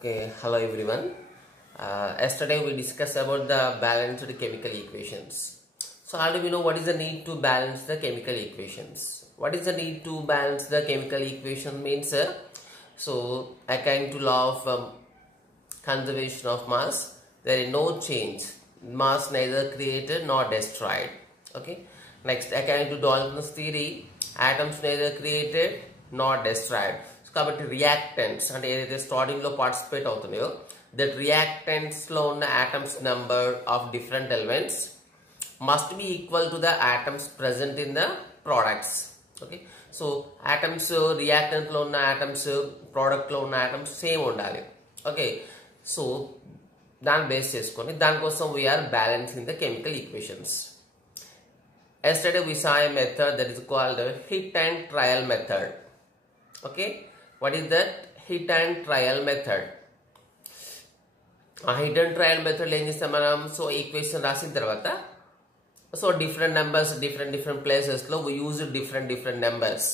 Okay, hello everyone. Yesterday we discussed about the balanced chemical equations. So how do we know what is the need to balance the chemical equations? What is the need to balance the chemical equation means? So according to law of conservation of mass, there is no change. Mass neither created nor destroyed. Okay. Next, according to Dalton's theory, atoms neither created nor destroyed. కాబట్టి రియాక్టెంట్స్ అంటే ఏదైతే స్టార్టింగ్ లో పార్టిసిపేట్ అవుతున్నాయో that reactants లో ఉన్న atoms number of different elements must be equal to the atoms present in the products. Okay, so atoms reactant లో ఉన్న atoms product లో ఉన్న ఆటమ్స్ సేమ్ ఉండాలి. ఓకే, సో దాన్ని బేస్ చేసుకొని దానికోసం we are balancing the chemical equations. Yesterday we saw a method that is called hit and trial method. Okay, what is that hit and trial method? Hit and trial method ఏం చేస్తాం మనం? So equation రాసిన తర్వాత so different numbers different places లో we use different numbers.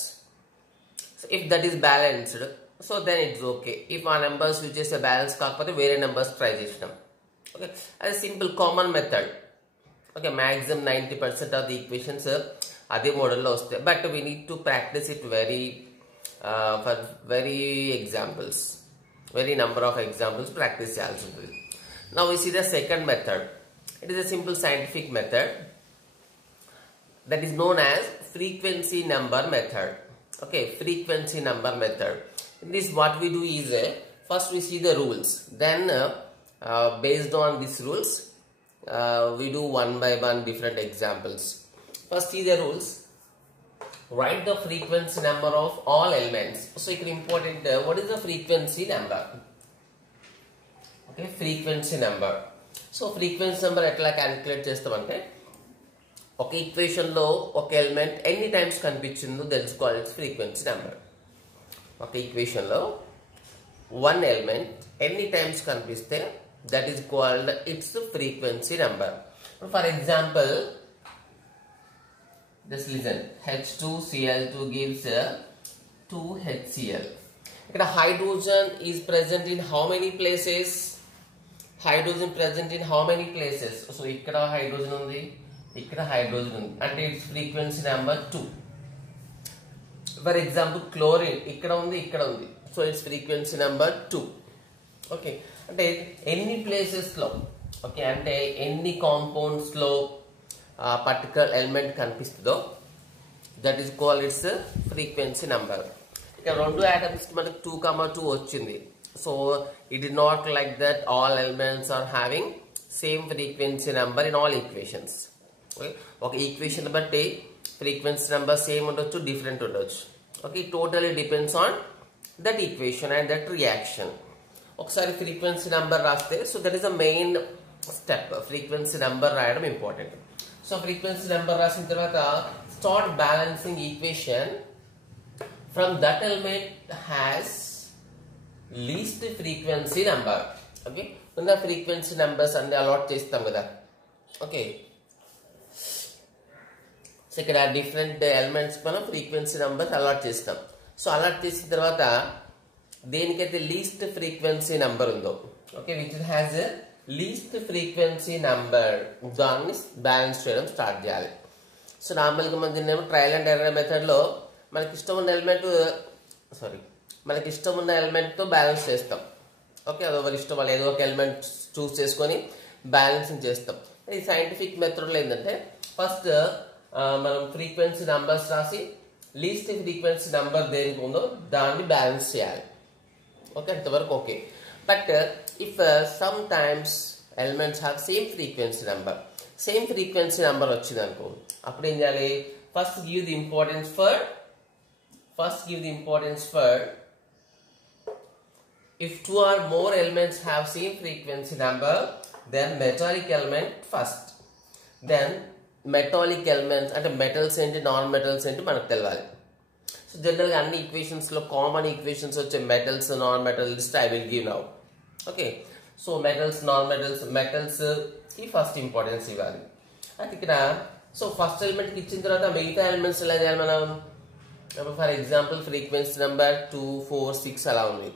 So if that is balanced, so then it's okay. If our numbers which is a balance కాకపోతే వేరే numbers try చేసినాం. Okay, as a simple common method. Okay, maximum 90% of the equations అదే మోడల్లో వస్తాయి, but we need to practice it for very examples, very number of examples practice చేయాల్సి ఉంటుంది. Now we see the second method. It is a simple scientific method that is known as frequency number method. Okay, frequency number method. In this what we do is first we see the rules, then based on these rules we do one by one different examples. First see the rules. Write the frequency number of all elements. So it is important, what is the frequency number? Okay, frequency number. So frequency number ఎట్లా calculate చేస్తామంటే ఒక equation లో ఒక element ఎన్ని times కనిపించిందో that's called its frequency number. ఒక equation లో one element ఎన్ని టైమ్స్ కనిపిస్తే that is called its frequency number. For example, just listen, H2Cl2 gives 2HCl. Hydrogen is present in how many places? Hydrogen present in how many places? So ikkada hydrogen undi, ikkada hydrogen undi, and its frequency number 2. For example, chlorine ikkada undi, so its frequency number 2. Okay, అంటే ఎన్ని ప్లేసెస్లో, okay అంటే ఎన్ని కాంపౌండ్స్లో particular element కనిపిస్తుందో that is call its frequency number. ఇక రెండు ఆటమ్స్ మనకి 2,2 వచ్చింది. So it is not like that all elements are having same frequency number in all equations. Okay, ఒక ఈక్వేషన్ బట్టి ఫ్రీక్వెన్సీ నెంబర్ సేమ్ ఉండొచ్చు, డిఫరెంట్ ఉండొచ్చు. Okay, totally depends on that equation and that reaction. ఒకసారి frequency number రాస్తే, so that is the main step. Frequency number రాయడం important. So frequency number రాసిన తర్వాత start balancing equation from that element has least frequency number. Okay, ఉన్న frequency numbers అన్ని అలాట్ చేస్తాం కదా. Okay, so ఇక్కడ డిఫరెంట్ ఎలిమెంట్స్ మనం ఫ్రీక్వెన్సీ నెంబర్స్ అలాట్ చేస్తాం. సో అలాట్ చేసిన తర్వాత దేనికైతే లీస్ట్ ఫ్రీక్వెన్సీ నెంబర్ ఉందో, okay which has least frequency number, దాన్ని బ్యాలెన్స్ చేయడం స్టార్ట్ చేయాలి. సో నార్మల్గా మన దీన్ని ట్రయల్ అండ్ ఎర్రర్ మెథడ్లో మనకి ఇష్టం ఉన్న ఎలిమెంట్తో బ్యాలెన్స్ చేస్తాం. ఓకే, అదొకరి ఇష్టం, వాళ్ళు ఏదో ఒక ఎలిమెంట్ చూస్ చేసుకొని బ్యాలెన్సింగ్ చేస్తాం. ఈ సైంటిఫిక్ మెథడ్లో ఏంటంటే ఫస్ట్ మనం ఫ్రీక్వెన్సీ నెంబర్స్ రాసి లీస్ట్ ఫ్రీక్వెన్సీ నెంబర్ దేనికి ఉందో దాన్ని బ్యాలెన్స్ చేయాలి. ఓకే, అంతవరకు okay. But if some times elements have same frequency number వచ్చింది అనుకో, అప్పుడు ఏం చేయాలి? First give the importance for if two or more elements have same frequency number, then metallic element first, then metallic elements అంటే మెటల్స్ ఏంటి non metals ఏంటి మనకు తెలియాలి. సో జనరల్గా అన్ని ఈక్వేషన్స్ లో కామన్ ఈక్వేషన్స్ వచ్చే metals non metal list I will give now. Okay, so metals non metals కి ఫస్ట్ ఇంపార్టెన్స్ ఇవ్వాలి. అయితే ఇక్కడ సో ఫస్ట్ ఎలిమెంట్ కి ఇచ్చిన తర్వాత మిగతా ఎలిమెంట్స్ ఎలా చేయాలి మనం? ఫర్ ఎగ్జాంపుల్ ఫ్రీక్వెన్సీ నెంబర్ 2, 4, 6 అలా ఉంది.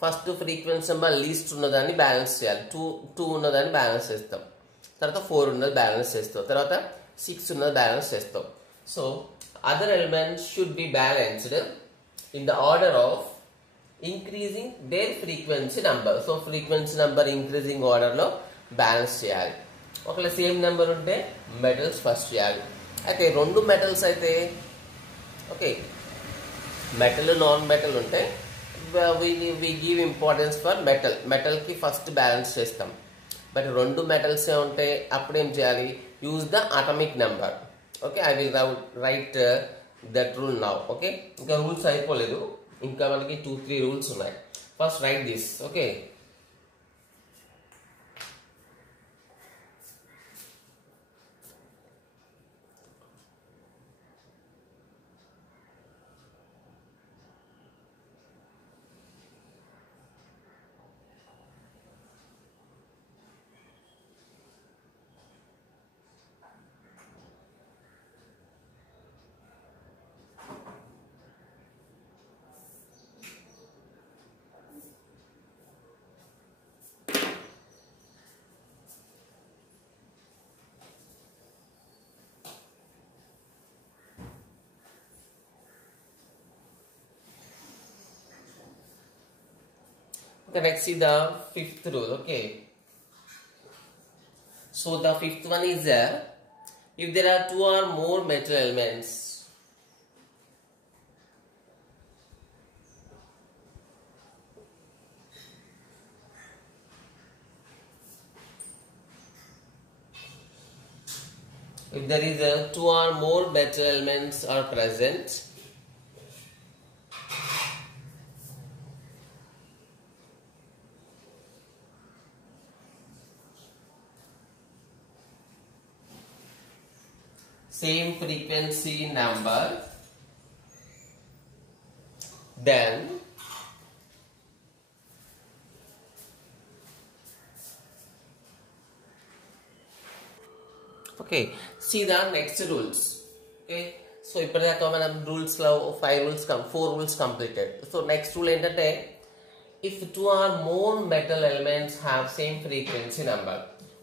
ఫస్ట్ ఫ్రీక్వెన్సీ నెంబర్ లీస్ట్ ఉన్నదాన్ని బ్యాలెన్స్ చేయాలి. 2 ఉన్నదాన్ని బ్యాలెన్స్ చేస్తాం. తర్వాత 4 ఉన్నది బ్యాలెన్స్ చేస్తాం. తర్వాత 6 ఉన్నది బ్యాలెన్స్ చేస్తాం. So other elements should be balanced in the order of increasing their frequency number. So frequency number increasing ఆర్డర్లో బ్యాలెన్స్ చేయాలి. ఒకవేళ సేమ్ నెంబర్ ఉంటే మెటల్స్ ఫస్ట్ చేయాలి. అయితే 2 మెటల్స్ అయితే ఓకే, మెటల్ నాన్ మెటల్ ఉంటే we give importance for metal కి first balance చేస్తాం. బట్ 2 మెటల్స్ ఉంటే అప్పుడు ఏం చేయాలి? Use the atomic number. Okay, I will write that rule now. Okay, ఇంకా రూల్స్ అయిపోలేదు, ఇంకా మనకి 2-3 రూల్స్ ఉన్నాయి. First right this. Okay, next see the 5th rule. Okay, so the 5th one is if there are 2 or more metal elements, if there is 2 or more metal elements are present, same frequency number, then okay, see the next rules. Okay, so ippadaaka manam rules lo 4 rules completed. So next rule entante, if 2 or more metal elements have same frequency number.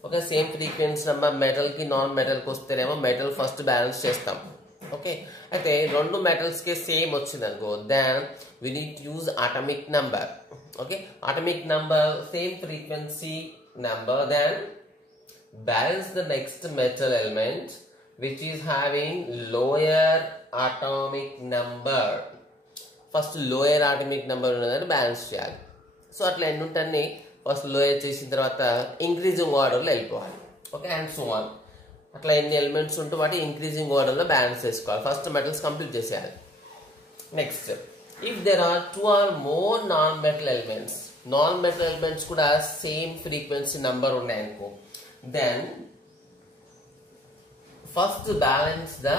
Okay, same frequency number మెటల్కి non మెటల్కి వస్తేనేమో metal first balance చేస్తాం. Okay, అయితే 2 మెటల్స్కి సేమ్ వచ్చింది అనుకో, then we need use atomic number. Okay, atomic number same frequency number, then balance the next metal element which is having lower atomic number. First lower atomic number ఉన్నదని balance చేయాలి. So అట్లా ఎన్ని ఉంటాయి? ఫస్ట్ లోయర్ చేసిన తర్వాత increasing ఆర్డర్లో వెళ్ళిపోవాలి. Okay, and so on. అట్లా ఎన్ని ఎలిమెంట్స్ ఉంటే వాటి ఇంక్రీజింగ్ ఆర్డర్లో బ్యాలెన్స్ చేసుకోవాలి. ఫస్ట్ మెటల్స్ కంప్లీట్ చేసేయాలి. Next, if there are 2 or more non metal elements, non metal elements కూడా సేమ్ ఫ్రీక్వెన్సీ నెంబర్ ఉన్నాయనుకో, then first balance the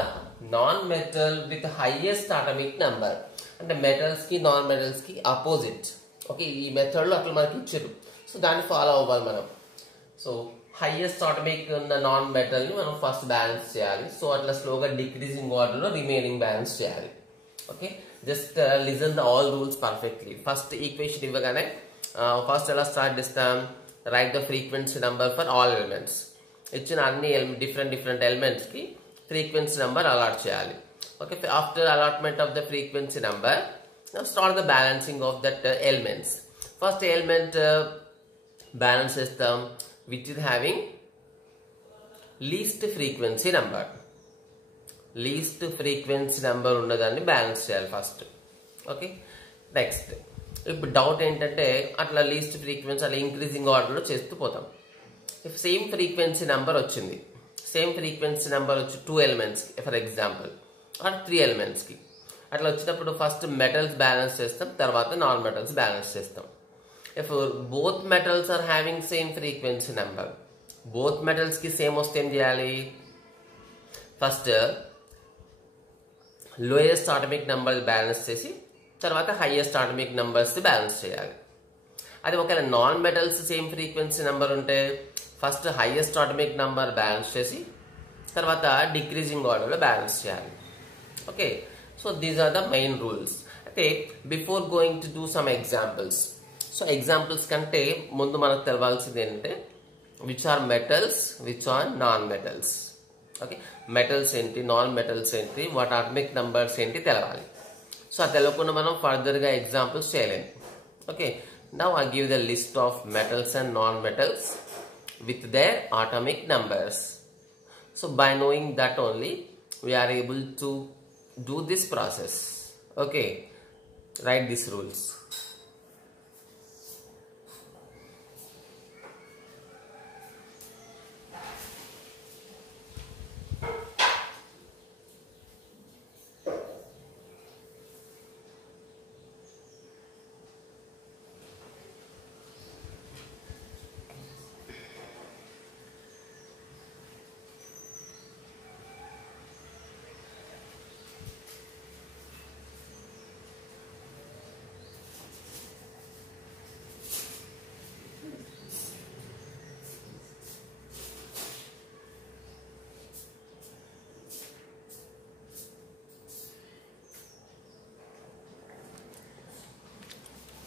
non metal with highest atomic number. అంటే మెటల్స్కి non మెటల్స్కి opposite. Okay, ఈ మెథడ్లో అట్లా మనకి ఇచ్చారు. సో దాన్ని ఫాలో అవ్వాలి మనం. సో హైయెస్ట్ అటామిక్ ఉన్న నాన్ మెటల్ని మనం ఫస్ట్ బ్యాలెన్స్ చేయాలి. సో అట్లా స్లోగా డిక్రీజింగ్ ఆర్డర్లో రిమైనింగ్ బ్యాలెన్స్ చేయాలి. Okay, just listen the all rules perfectly. First equation ఇవ్వగానే ఫస్ట్ ఎలా స్టార్ట్ చేస్తాం? Right the frequency number for all elements. ఇచ్చిన అన్ని డిఫరెంట్ ఎలిమెంట్స్కి ఫ్రీక్వెన్సీ నెంబర్ అలాట్ చేయాలి. Okay, after allotment of the frequency number, now start the balancing of that elements. First element balance system which is having least frequency number. Least frequency number ఉన్నదాన్ని balance చేయాలి first. Okay, next ఇప్పుడు doubt ఏంటంటే అట్లా least frequency అలా increasing ఆర్డర్లో చేస్తూ పోతాం. If same frequency number వచ్చింది, సేమ్ ఫ్రీక్వెన్సీ నెంబర్ వచ్చి 2 ఎలిమెంట్స్కి ఫర్ ఎగ్జాంపుల్, ఆర్ 3 ఎలిమెంట్స్కి అట్లా వచ్చినప్పుడు ఫస్ట్ మెటల్స్ బ్యాలెన్స్ చేస్తాం, తర్వాత నాన్ మెటల్స్ బ్యాలెన్స్ చేస్తాం. If both metals are having same frequency number, both మెటల్స్కి సేమ్ వస్తే ఏం చేయాలి? First lowest atomic number balance చేసి తర్వాత హైయెస్ట్ అటామిక్ నెంబర్స్ బ్యాలెన్స్ చేయాలి. అది ఒకవేళ non metals same frequency number ఉంటే first highest atomic number balance చేసి తర్వాత డిక్రీజింగ్ ఆర్డర్లో బ్యాలెన్స్ చేయాలి. Okay, so these are the main rules. Okay, before going to do some examples, so examples కంటే ముందు మనకు తెలవాల్సింది ఏంటంటే which are metals, which are non metals. Okay, metals ఏంటి, నాన్ మెటల్స్ ఏంటి, వాటి అటామిక్ నంబర్స్ ఏంటి తెలవాలి. సో అది తెలియకుండా మనం ఫర్దర్గా ఎగ్జాంపుల్స్ చేయలేము. Okay, now I give the list of metals and non metals with their atomic numbers. So by knowing that only we are able to do this process. Okay, write these rules.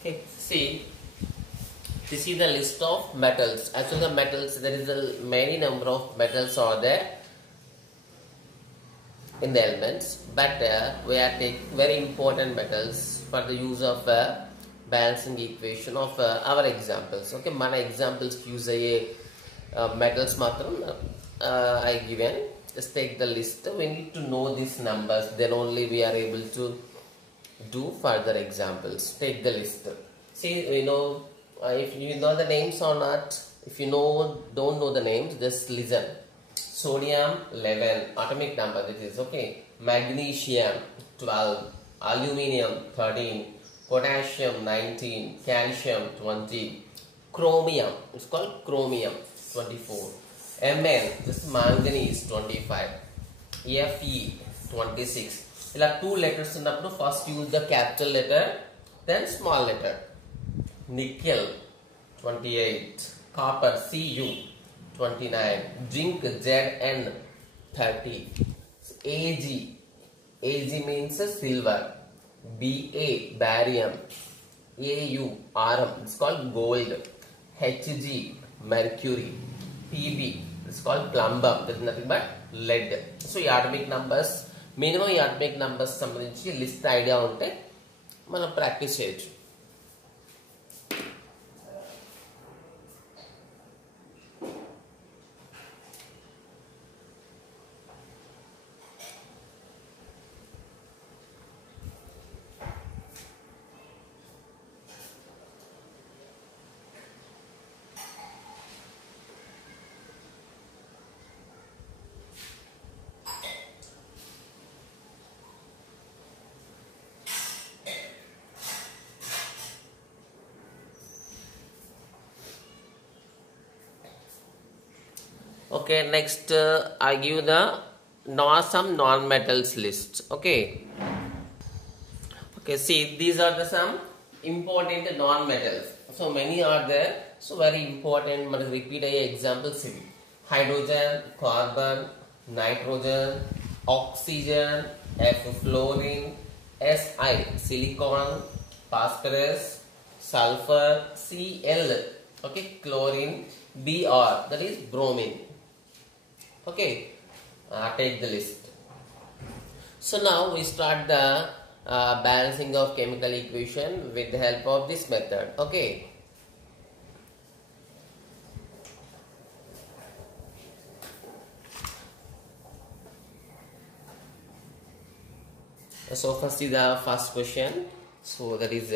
Okay, see, this is the list of metals. Actually the metals, there is a many number of metals are there in the elements, but we are taking very important metals for the use of balancing equation of our examples. Okay, mana examples use metals matram I given. Just take the list. We need to know these numbers, then only we are able to do further examples. Take the list. See, you know, if you know the names or not. If you don't know the names, just listen. Sodium 11, atomic number this is. Okay, magnesium 12, aluminium 13, potassium 19, calcium 20, chromium, it's called chromium 24, Mn, this manganese 25, Fe 26. ఇలా 2 letters ఉన్నప్పుడు first use the capital letter then small letter. Nickel 28, copper Cu 29, zinc Zn 30, Ag means silver, Ba barium, Au arum, it's called gold, Hg mercury, Pb it's called plumbum, that is nothing but lead. So ఈ atomic numbers minimum ఈ atomic numbers సంబంధించి list idea ఉంటే మనం ప్రాక్టీస్ చేయొచ్చు. Okay, next I give the some non-metals list. Okay, see, these are the some important non-metals. So many are there, so very important. But repeat examples: hydrogen, carbon, nitrogen, oxygen, F fluorine, Si silicon, phosphorus, sulfur, Cl, okay, chlorine, Br, that is bromine. Okay, take the list. So now we start the balancing of chemical equation with the help of this method. Okay, so first is the first question. So that is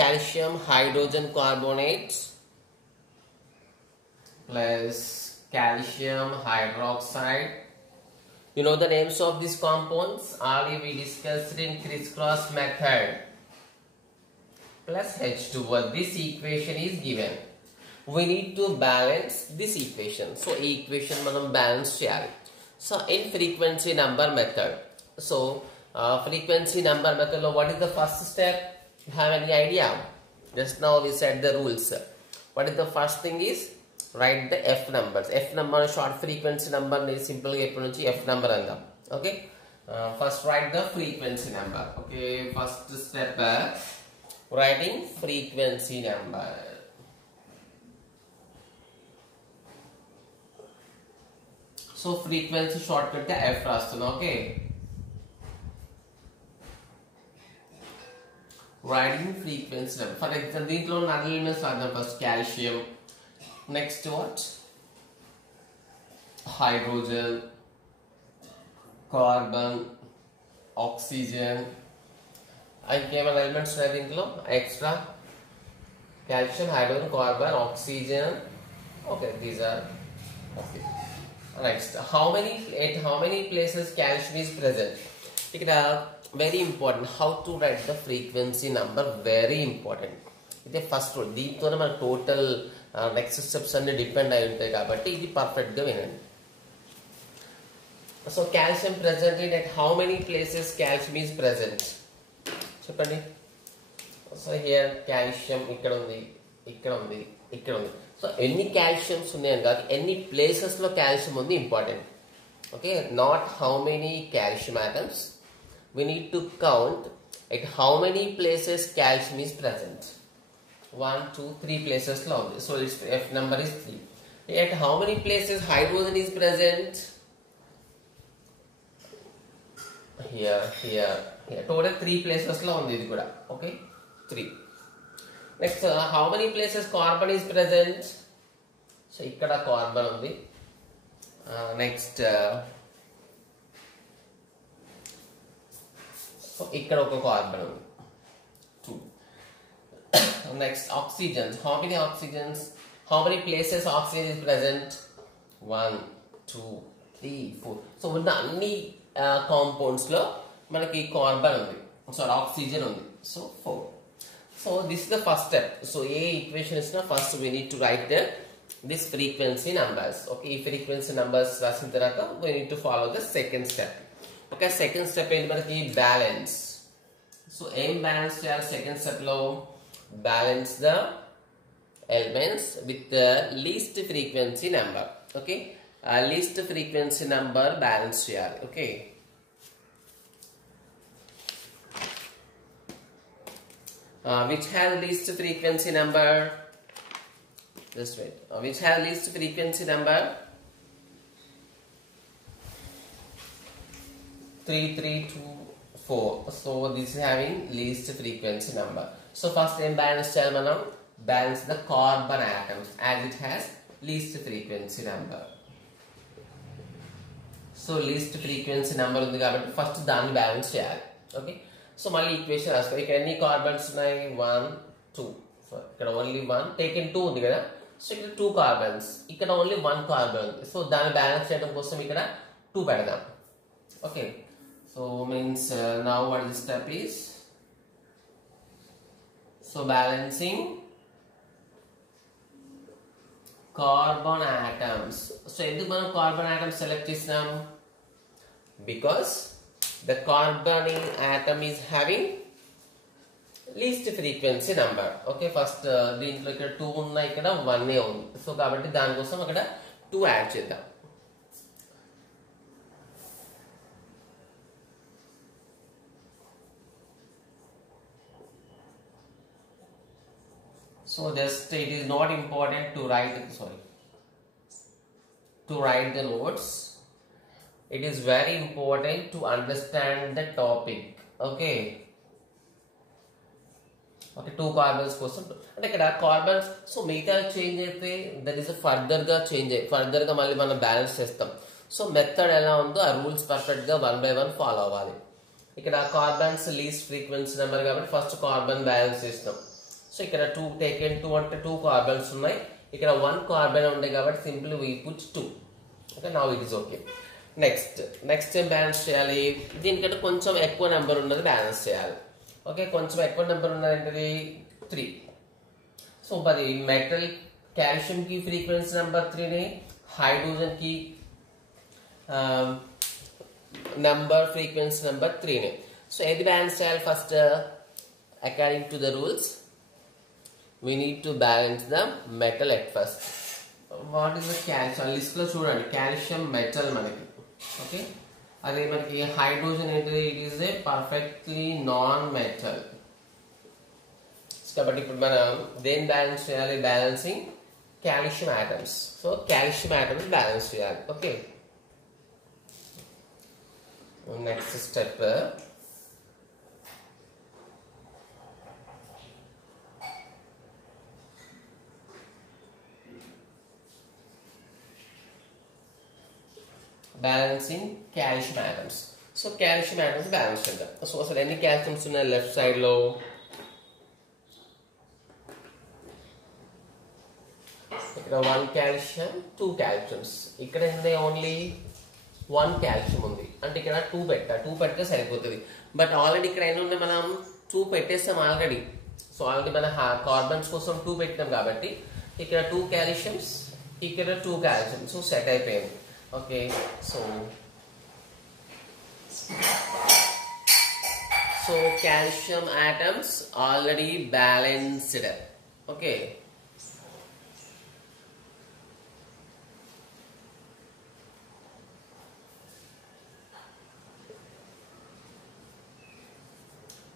calcium hydrogen carbonate plus calcium hydroxide. You know the names of these compounds? Already we discussed in crisscross method. Plus H2O. This equation is given. We need to balance this equation. So equation manam balance cheyali. So in frequency number method. So frequency number method lo what is the first step? You have any idea? Just now we said the rules. What is the first thing is write the F numbers. F number short frequency number is simple F number and okay. First write the frequency number. Okay, first step writing frequency number. So frequency shortcut F rastunna. Okay, writing frequency number. For example, దీంట్లో నల్ elements రాద్దాం. First calcium, next what hydrogen, carbon, oxygen. ఇంకేమైనా elements ఉన్నాయి దీంట్లో extra? Calcium, hydrogen, carbon, oxygen. Okay, these are okay. Next how many places calcium is present. ఇక్కడ very important, how to write the frequency number, very important. ఇదే first rule. దీంతోనే మన total next steps అన్ని డిపెండ్ అయి ఉంటాయి కాబట్టి ఇది పర్ఫెక్ట్గా వినండి. So calcium present in at how many places calcium is present చెప్పండి. సో హియర్ కాల్షియం ఇక్కడ ఉంది, ఇక్కడ ఉంది, ఇక్కడ ఉంది. సో ఎన్ని కాల్షియమ్స్ ఉన్నాయని కాదు, ఎన్ని ప్లేసెస్లో కాల్షియం ఉంది important. Okay, not how many calcium atoms, we need to count at how many places calcium is present. 1 2 3 places lo undi. So its F number is 3. At how many places hydrogen is present? Here total 3 places lo undi idi kuda. Okay, 3. Next how many places carbon is present? So ikkada carbon undi. Next ఇక్కడ ఒక carbon ఉంది, 2. Next oxygens. How many places oxygen is present? 1 2 3 4. So ఉన్న అన్ని compounds లో మనకి carbon ఉంది, sorry oxygen ఉంది. So 4. So this is the first step. So ఏ ఈక్వేషన్ ఇచ్చినా first we need to write this frequency numbers. Okay, ఈ frequency numbers రాసిన తర్వాత we need to follow the second step. Okay, second step ఏంటి మనకి? Balance. So ఏం balance చేయాలి second step లో? Balance the elements with least frequency number. Okay, least frequency number balance చేయాలి. Okay, which has least frequency number? Just wait. Which has least frequency number? 3 3 2 4. So this is having least frequency number. So first time balance cheyali manam, balance the carbon atoms as it has least frequency number. So least frequency number undi kabatti first danni balance cheyali. Okay, so malli equation rasko. Ikkada enni carbons unnai? 1 2. So ikkada only 1 taken 2 undi kada. So ikkada 2 carbons, ikkada only 1 carbon undi. So danni balance cheyadam kosam ikkada 2 pedadam. Okay, so means now what the step is? So balancing carbon atoms. So enduku manam carbon atoms select chesam? Because the carbon atom is having least frequency number. Okay, first deentlo ikkada 2 unna, ikkada 1 undi. So kabatti dani kosam akkada 2 add cheddam. So just it is not important to write the notes. It is very important to understand the topic. Okay. Okay, 2 carbons kosam ante ikkada carbons. So mega change aithe that is a further ga malli mana balance chestam. So method ela undo aa rules perfect ga 1 by 1 follow avvali. Ikkada carbons least frequency number kabatti first carbon balance chestam. So ikkada 2 taken 2 ante 2 carbons unnai, ikkada 1 carbon unde kabatti simply we put 2. Okay, now it is okay. Next time balance cheyali, దీనికంటే కొంచెం ఎక్కువ నెంబర్ ఉన్నది బ్యాలెన్స్ చేయాలి. ఓకే, కొంచెం ఎక్కువ నెంబర్ ఉన్నది ఏంటిది? 3. సో మరి మెటల్ కాల్షియం కి ఫ్రీక్వెన్సీ నెంబర్ 3 ని, హైడ్రోజన్ కి నెంబర్ ఫ్రీక్వెన్సీ నెంబర్ 3 ని. సో ఏది బ్యాలెన్స్ చేయాలి? First according to the rules we need to balance the metal at first. What is the calcium list లో చూడండి కాల్షియం మెటల్ మనకి ఓకే అదే మనకి హైడ్రోజన్ ఏంటిది it is a perfectly non metal కాబట్టి ఇప్పుడు మనం దేని బ్యాలెన్స్ చేయాలి balancing calcium atoms so calcium atoms balance చేయాలి okay next step balancing calcium atoms. So calcium atoms balance చేద్దాం. సో అసలు ఎన్ని కాల్షియమ్స్ ఉన్నాయి లెఫ్ట్ సైడ్ లో ఇక్కడ 1 కాల్షియం 2 కాల్షియమ్స్ ఇక్కడ ఉంది ఓన్లీ 1 కాల్షియం ఉంది అంటే ఇక్కడ 2 పెడితే సరిపోతుంది బట్ ఆల్రెడీ ఇక్కడ ఎన్ని ఉన్నాయి మనం 2 పెట్టేస్తాం ఆల్రెడీ సో ఆల్రెడీ మన కార్బన్స్ కోసం 2 పెట్టినాం కాబట్టి ఇక్కడ 2 కాల్షియమ్స్ ఇక్కడ 2 కాల్షియమ్స్ సో సెట్ అయిపోయింది okay so calcium atoms already balanced okay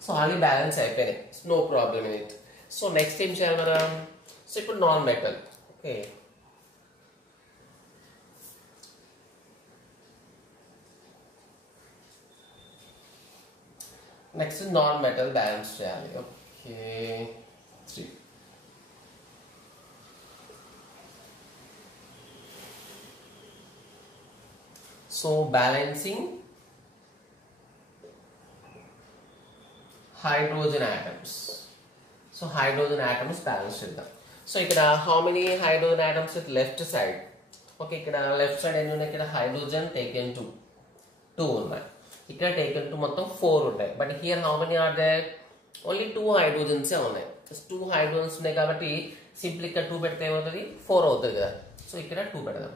so already balance అయిపోయింది no problem in it so next ఏం చేయాలి మనం so ఇప్పుడు non metal okay next is non-metal balance చేయాలి okay 3 so balancing hydrogen atoms so hydrogen atoms balance చేద్దాం so ఇక్కడ how many hydrogen atoms at left side okay ఇక్కడ left side ఎన్ని ఉన్నాయి ఇక్కడ hydrogen taken 2 ఉన్నాయి ఇక్కడ టేకన్ టు మొత్తం 4 ఉంటాయి but here how many are there only 2 hydrogens ఉన్నాయి 2 హైడ్రోజన్స్ ఉన్నాయి కాబట్టి సింపుల్ ఇక్కడ 2 పెడితే ఏమవుతుంది 4 అవుతుంది కదా సో ఇక్కడ 2 పెడదాం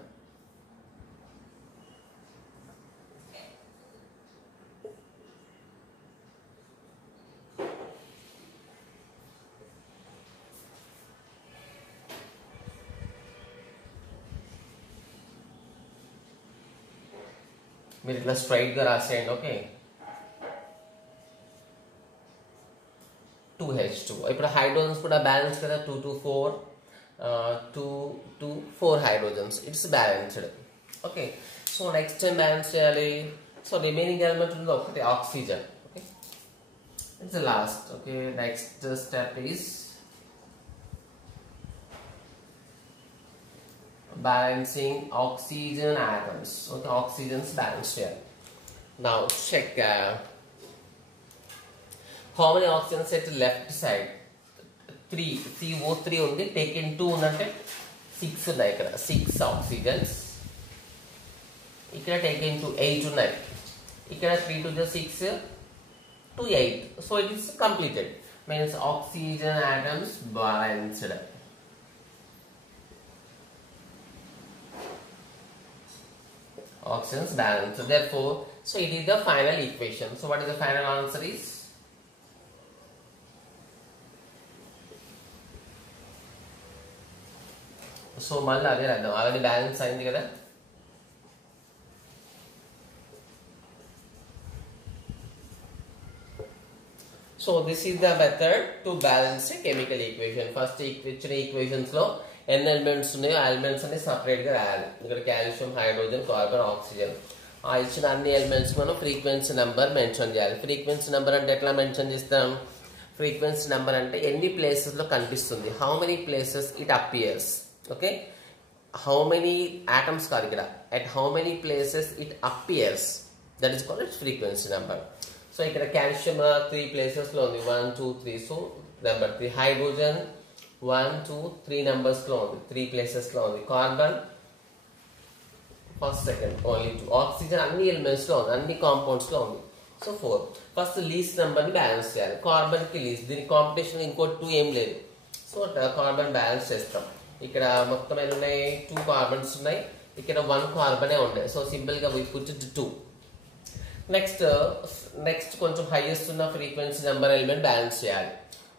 మీరు ఇట్లా స్ట్రైట్ గా రాసేయండి ఓకే 2H2 ఇప్పుడు హైడ్రోజన్స్ కూడా బ్యాలెన్స్ కదా 2 2 4 2 2 4 hydrogens it's balanced okay so next time balance చేయాలి సో రిమైనింగ్ ఎలిమెంట్ ఉంది ఒకటి oxygen okay it's last okay next step is balancing oxygen atoms okay oxygens balance here now check how many oxygens at left side 3 CO3 undi taken 2 unante 6 unnai ikkada 6 oxygens ikkada taken to 8 unnai ikkada 3 to the 6 to 8 so it is completed means oxygen atoms balanced oxygens balanced therefore so it is the final equation so what is the final answer is so malla ade radam already balance ayindi kada so this is the method to balance a chemical equation first equations lo n elements ఉన్నాయో ఆ ఎలిమెంట్స్ అన్ని సెపరేట్ గా రాయాలి ఇక్కడ calcium hydrogen carbon oxygen ఆ ఇచ్చిన అన్ని ఎలిమెంట్స్ మనం ఫ్రీక్వెన్సీ నెంబర్ మెన్షన్ చేయాలి ఫ్రీక్వెన్సీ నెంబర్ అంటే ఎట్లా మెన్షన్ చేస్తాం ఫ్రీక్వెన్సీ నెంబర్ అంటే ఎన్ని ప్లేసెస్ లో కనిపిస్తుంది how many places it appears okay how many atoms కాదు ఇక్కడ at how many places it appears that is called its frequency number so ikkada calcium 3 places lo undi 1 2 3 so number 3 hydrogen 1 2 3 numbers lo undi 3 places lo undi carbon first second only 2 oxygen anni elements lo undi anni compounds lo undi so 4 first least number ni balance cheyali carbon ki least dini competition inko 2 em ledhu so carbon balance chestam ikkada mottam enni unnai 2 carbons unnai ikkada 1 carbon e unde so simple ga we put it 2 next కొంచెం హైయెస్ట్ ఉన్న frequency number element balance చేయాలి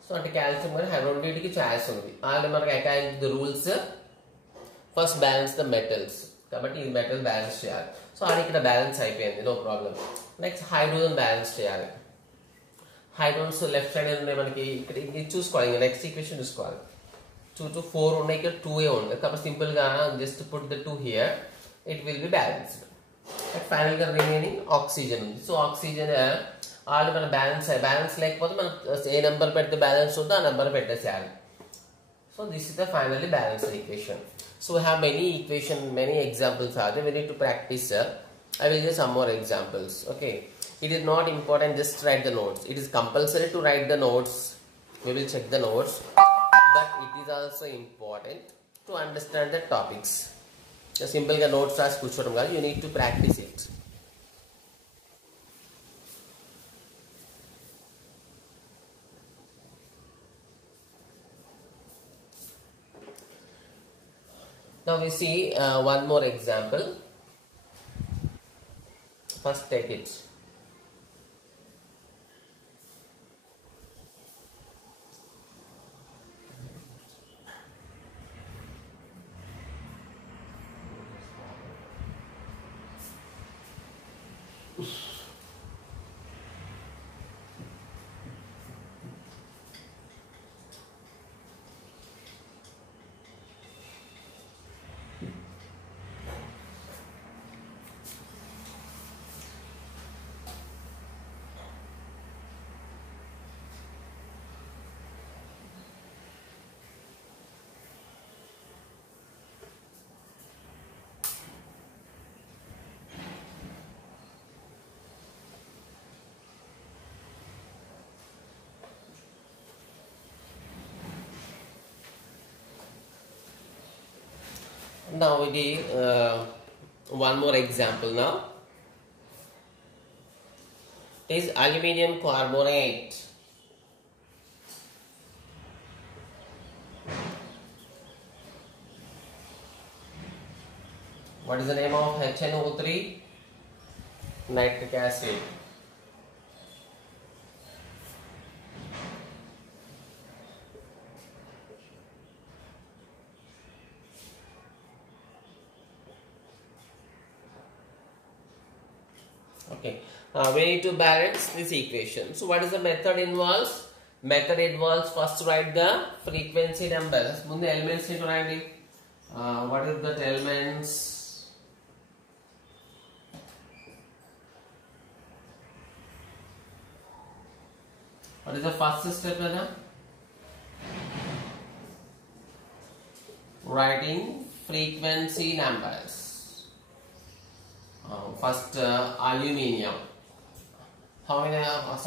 సో అంటే కాల్షియం కానీ రెండింటికి ఛాయిస్ ఉంది ఆల్రెడీ మనకి according to the rules first balance the metals కాబట్టి ఈ మెటల్ బ్యాలెన్స్ చేయాలి. సో అది ఇక్కడ బ్యాలెన్స్ అయిపోయింది, no problem. Next hydrogen balance చేయాలి. హైడ్రోజన్స్ లెఫ్ట్ సైడ్ ఉన్నాయి మనకి, ఇక్కడ ఇది చూసుకోవాలి. నెక్స్ట్ ఈక్వేషన్ చూసుకోవాలి. 2 to 4 ఉన్నాయి, ఇక్కడ 2 ఉంది కాబట్టి సింపుల్ గా just put the 2 here, it will be balanced. Final గా రిమైనింగ్ ఆక్సిజన్ ఉంది. సో ఆక్సిజన్ ఆల్రెడీ మన బ్యాలెన్స్ లేకపోతే మనం ఏ నెంబర్ పెడితే బ్యాలెన్స్ ఉందో ఆ నెంబర్ పెట్టేసేయాలి. So this is the finally balanced equation. So we have many examples are there. We need to practice. I will give some more examples. Okay. It is not important just write the notes. It is compulsory to write the notes. We will check the notes. But it is also important to understand the topics. The simple notes as kuchodam gaadu, you need to practice it. Now we see one more example. First take it. Now we do one more example now. It is aluminium carbonate. What is the name of HNO3? Nitric acid. Okay, we need to balance this equation. So what is the method involves? Method involves first write the frequency numbers. Munde elements need to write. What is that elements? What is the first step? Writing frequency numbers. First aluminium. How many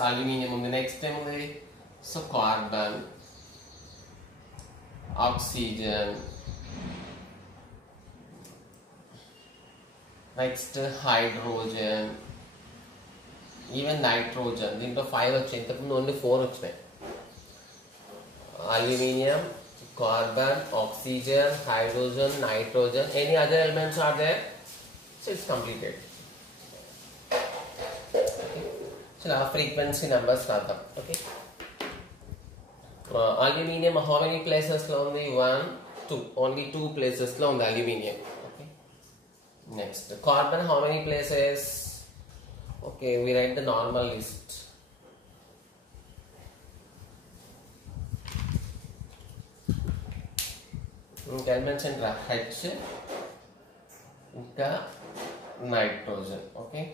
aluminium on the next time? So carbon, oxygen, next hydrogen, even nitrogen. Into 5 only 4 aluminium, carbon, oxygen, hydrogen, nitrogen. Any other elements are there? So it's completed. Okay. So now frequency numbers start up. Okay. Aluminium, how many places only? 1, 2. Only 2 places on the aluminium. Okay. Next, carbon, how many places? Okay, we write the normal list. Elements in H. Nitrogen. Okay.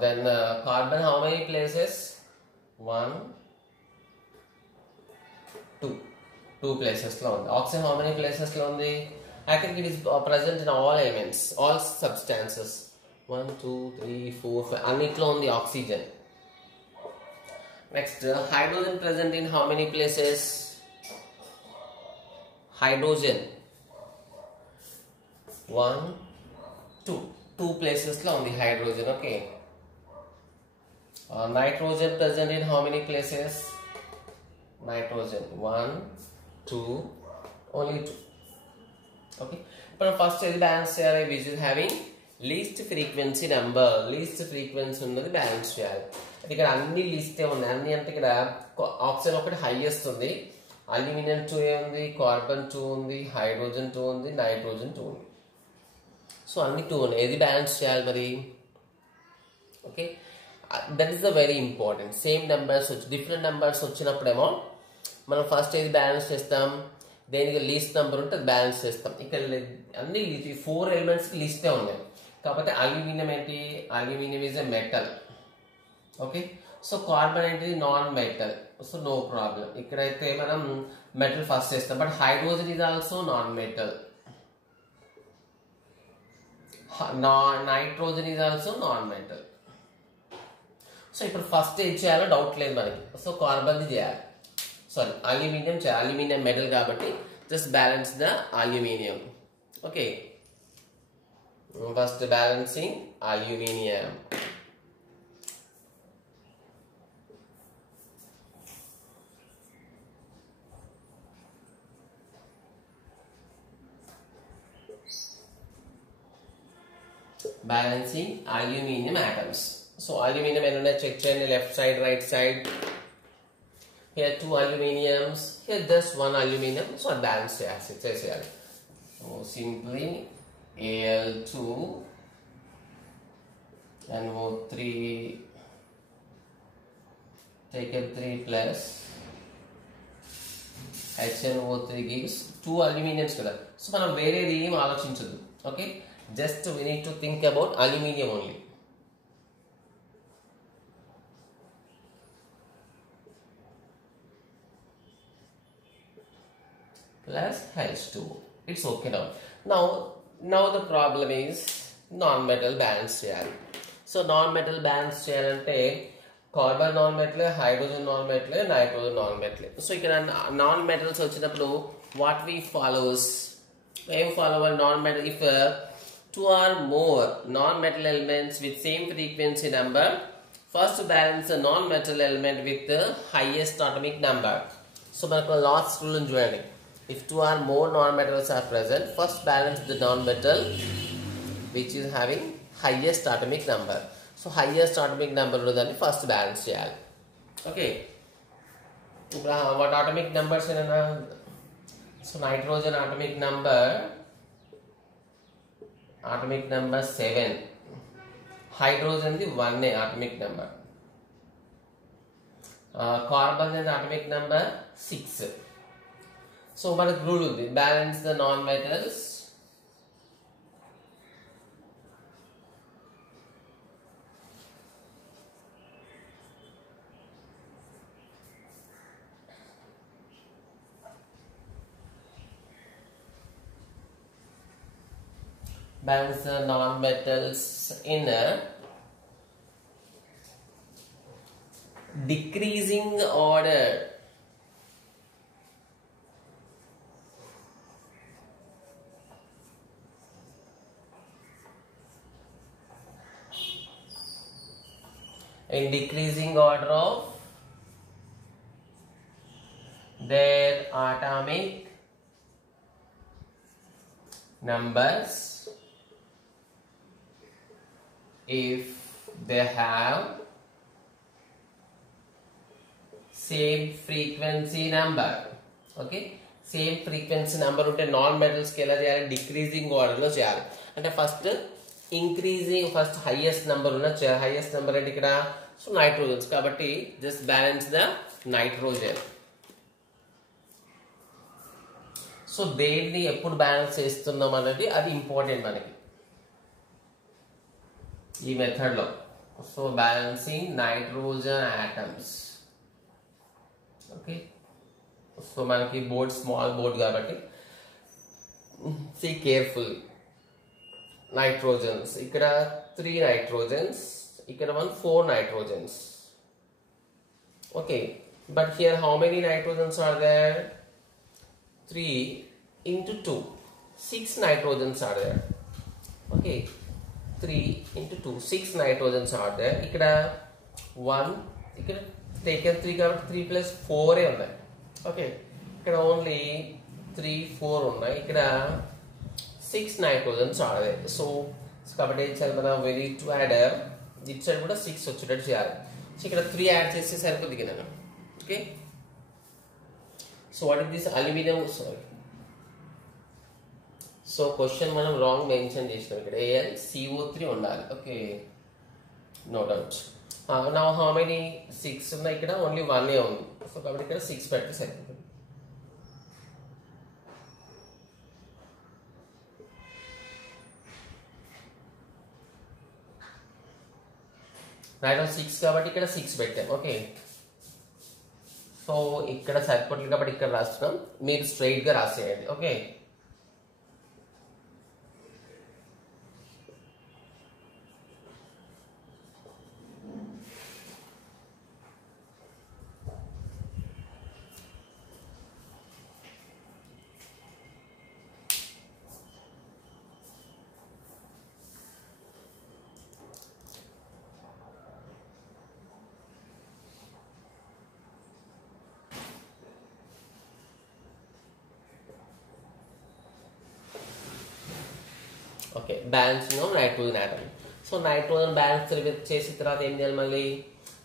Then carbon, how many places? 1, 2. 2 places. Oxygen, how many places? I think it is present in all elements, all substances. 1, 2, 3, 4, 5. Anitlo on the oxygen. Next, hydrogen present in how many places? Hydrogen. 1, 2. 2 places on the hydrogen. Okay. Nitrogen present in how many places? Nitrogen. 1, 2. Only 2. Okay. But first balance which is having least frequency number. Least frequency unnadi balance cheyali. Ikkada anni list e unnai. Anni ante ikkada oxygen okati highest undi. Aluminium 2 ఉంది, కార్బన్ 2 ఉంది, హైడ్రోజన్ 2 ఉంది, నైట్రోజన్ 2 ఉంది. సో అన్ని 2 ఉన్నాయి. ఏది బ్యాలెన్స్ చేయాలి మరి? Okay, that is the very important. Same numbers వచ్చి డిఫరెంట్ నెంబర్స్ వచ్చినప్పుడేమో మనం ఫస్ట్ ఏది బ్యాలెన్స్ చేస్తాం, దేనికి లీస్ట్ నెంబర్ ఉంటే అది బ్యాలెన్స్ చేస్తాం. ఇక్కడ అన్ని 4 ఎలిమెంట్స్కి లిస్టే ఉన్నాయి. కాకపోతే అల్యూమినియం ఏంటి, aluminium is a metal. Okay, so carbon ఏంటి, non metal. So no problem. ఇక్కడైతే మనం మెటల్ ఫస్ట్ చేస్తాం. But hydrogen is also non metal, nitrogen is also non metal. So ఇప్పుడు ఫస్ట్ ఏం చేయాలో డౌట్ లేదు మనకి. సో కార్బన్ చేయాలి, సారీ అల్యూమినియం చేయాలి. అల్యూమినియం మెటల్ కాబట్టి just balance the aluminium. Okay, first balancing aluminium. Balancing aluminum atoms. So aluminum enna check cheyandi, left side, right side. Here 2 aluminiums, here just 1 aluminium. So balance cheyali. So simply Al2 NO3, take 3 plus HNO3 gives 2 aluminiums kada. So మనం వేరేది ఏం ఆలోచించదు. Okay, just we need to think about aluminium only. Plus H2. It's okay now. Now the problem is non-metal balance cheyali. So non-metal balance cheyalante carbon non-metal, hydrogen non-metal, nitrogen non-metal. So ikkada non-metals vachinappudu what we follows, em follow non-metal if 2 or more non-metal elements with same frequency number, first balance the non-metal element with the highest atomic number. So manaku last rule ni chudandi, if 2 or more non-metals are present, first balance the non-metal which is having highest atomic number. So highest atomic number udani first balance cheyali. Okay, what atomic numbers enna? So nitrogen atomic number 7, hydrogen the 1 atomic number, carbon is atomic number 6. So manaku rule undi, balance the non-metals balance the non-metals in a decreasing order. In decreasing order of their atomic numbers if they have same frequency number. Okay, same frequency number unte non metals ki ela cheyali, decreasing order lo cheyali. Ante first increasing, first highest number una highest number ante ikkada so nitrogens kabatti just balance the nitrogen. So దేన్ని ఎప్పుడు బ్యాలెన్స్ చేస్తున్నాం అనేది అది ఇంపార్టెంట్ మనకి ఈ మెథడ్లో. So balancing nitrogen atoms. Okay, so మనకి board small board కాబట్టి సీ కేర్ఫుల్. నైట్రోజన్స్ ఇక్కడ 3 నైట్రోజన్స్, ఇక్కడ 4 nitrogens. Okay, but here how many nitrogens are there? 3 into 2, 6 nitrogens are there. Okay, 3 into 2, 6 nitrogens are there. Ikkada 1, ikkada taken 3 కాబట్టి 3 plus 4 ఏ ఉన్నాయి. Okay, ikkada only 3 4 ఉన్నాయి. ఇక్కడ 6 nitrogens are there. So కాబట్టి ఏం చేయాలి మనం, we need to add it side కూడా 6 వచ్చేటట్టు చేయాలి. సో ఇక్కడ 3 యాడ్ చేస్తే సరిపోతుంది కదా. Okay, So what is this aluminum? Sorry. So question మనం wrong mention చేసినాం ఇక్కడ AlCO3 ఉండాలి. Okay, no doubt. Now how many 6 ఉన్నాయి ఇక్కడ? only 1 ఉంది. సో కాబట్టి ఇక్కడ 6 పెడితే సరిపోతుంది. రైట్ 6 కాబట్టి ఇక్కడ 6 పెట్టాం. ఓకే, సో ఇక్కడ సరిపోతుంది కాబట్టి ఇక్కడ రాస్తున్నాం. మీరు స్ట్రైట్ గా రాసేయండి. Okay, okay balancing of nitrogen atom. So nitrogen balance చేసిన తర్వాత ఏం చేయాలి?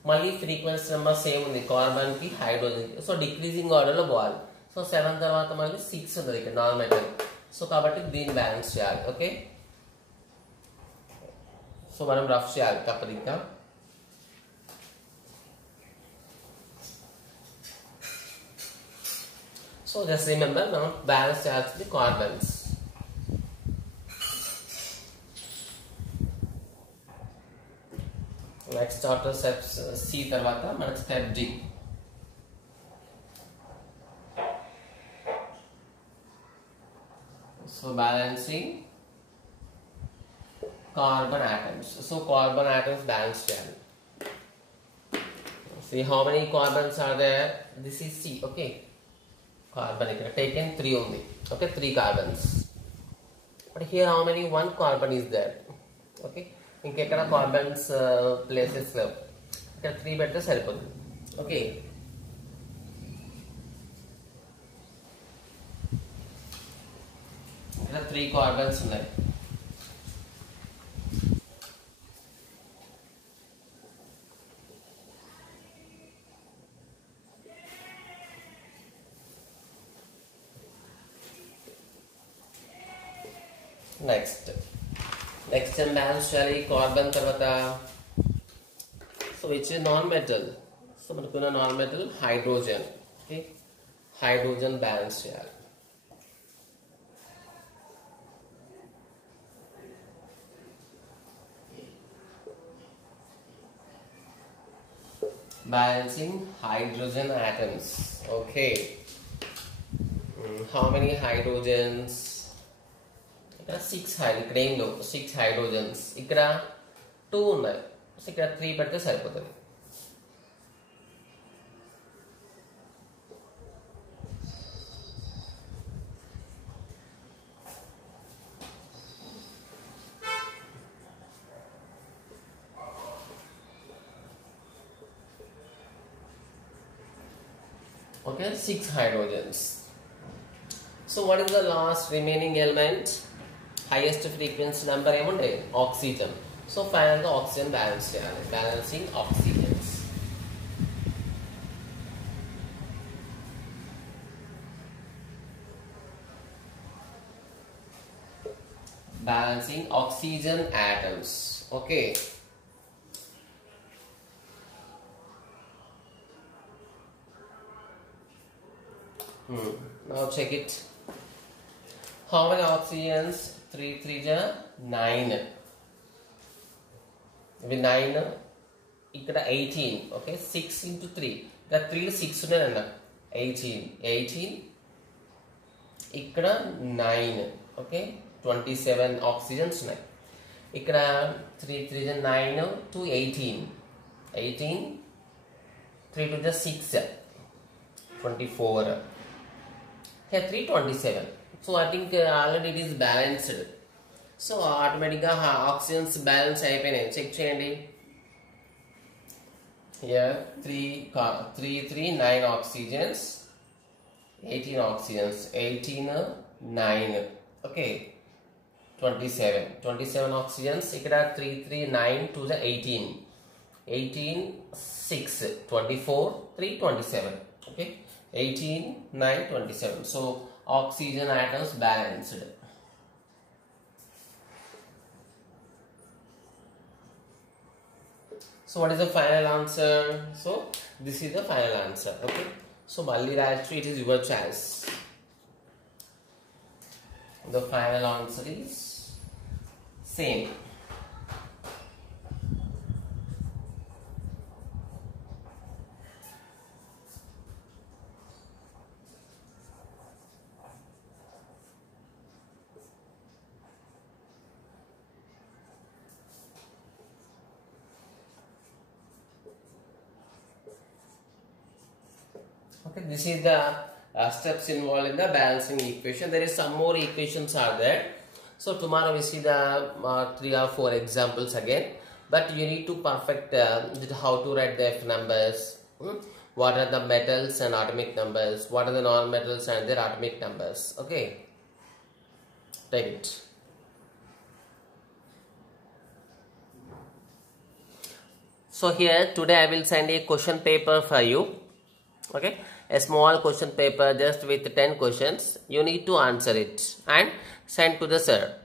మళ్ళీ ఫ్రీక్వెన్సీ నెంబర్ సేమ్ ఉంది కార్బన్ కి హైడ్రోజన్ కి. సో డిక్రీజింగ్ ఆర్డర్ లో పోవాలి. సో 7 తర్వాత మళ్ళీ 6 ఉంటుంది ఇక్కడ నాన్ మెటల్. సో కాబట్టి దీన్ని బ్యాలెన్స్ చేయాలి. ఓకే, సో మనం రఫ్ చేయాలి తప్పదు ఇంకా. సో జస్ట్ రిమెంబర్ మనం బ్యాలెన్స్ చేయాల్సింది carbons. Next chapter step C తర్వాత మనకి step D. So balancing carbon atoms. So carbon atoms balance చేయాలి. See how many carbons are there? This is C. Okay, carbon ఇక్కడ taken 3 ఉంది. Okay, 3 carbons. But here how many? 1 carbon is there. Okay, ఇంకెక్కడ carbons places లేవు. ఇక్కడ 3 పెడితే సరిపోతుంది. ఓకే, ఇక్కడ 3 కార్బన్స్ ఉన్నాయి. నెక్స్ట్ ఏం బ్యాలెన్స్ చేయాలి? కార్బన్ తర్వాత so which non metal. So మనకున్న non metal hydrogen. Okay, hydrogen balance చేయాలి. Balancing hydrogen atoms. Okay, how many hydrogens? ఇక్కడ 6 ఇక్కడ ఏం లేవు. 6 హైడ్రోజన్స్. ఇక్కడ 2 ఉన్నాయి. సో ఇక్కడ 3 పెడితే సరిపోతుంది. Okay, 6 hydrogens. So what is the last remaining element? Highest frequency number ఏముండే? ఆక్సిజన్. సో ఫైనల్ గా ఆక్సిజన్ బ్యాలెన్స్ చేయాలి. Balancing oxygens. Balancing oxygen atoms. Okay, now check it. How many oxygens? 3 3 9. ఇవి 9. ఇక్కడ 18. ఓకే, 6 into 3. ఇక్కడ 3 6 ఉన్నాయి అన్న. 18. ఇక్కడ 9. ఓకే, 27 ఆక్సిజన్స్ ఉన్నాయి. ఇక్కడ 3 3 9 to 18. 3 2 6. 24. Here 3 27. So I think already it is balanced. So automatically oxygens balance అయిపోయినాయి. చెక్ చేయండి. Here 3 9 oxygens, 18 oxygens, 18 9. Okay, 27 oxygens. ఇక్కడ 3 3 9 to the 18 6 24 3 27. Okay, 18, 9, 27. So oxygen atoms balanced. So what is the final answer? So this is the final answer. Okay. So Malli Rajshri, it is your choice. The final answer is same. Okay, this is the steps involved in the balancing equation. There is some more equations are there. So tomorrow we see the 3 or 4 examples again. But you need to perfect how to write the F numbers. What are the metals and atomic numbers? What are the non-metals and their atomic numbers? Okay, take it. So here today I will send a question paper for you. Okay, a small question paper just with 10 questions. You need to answer it and send to the sir.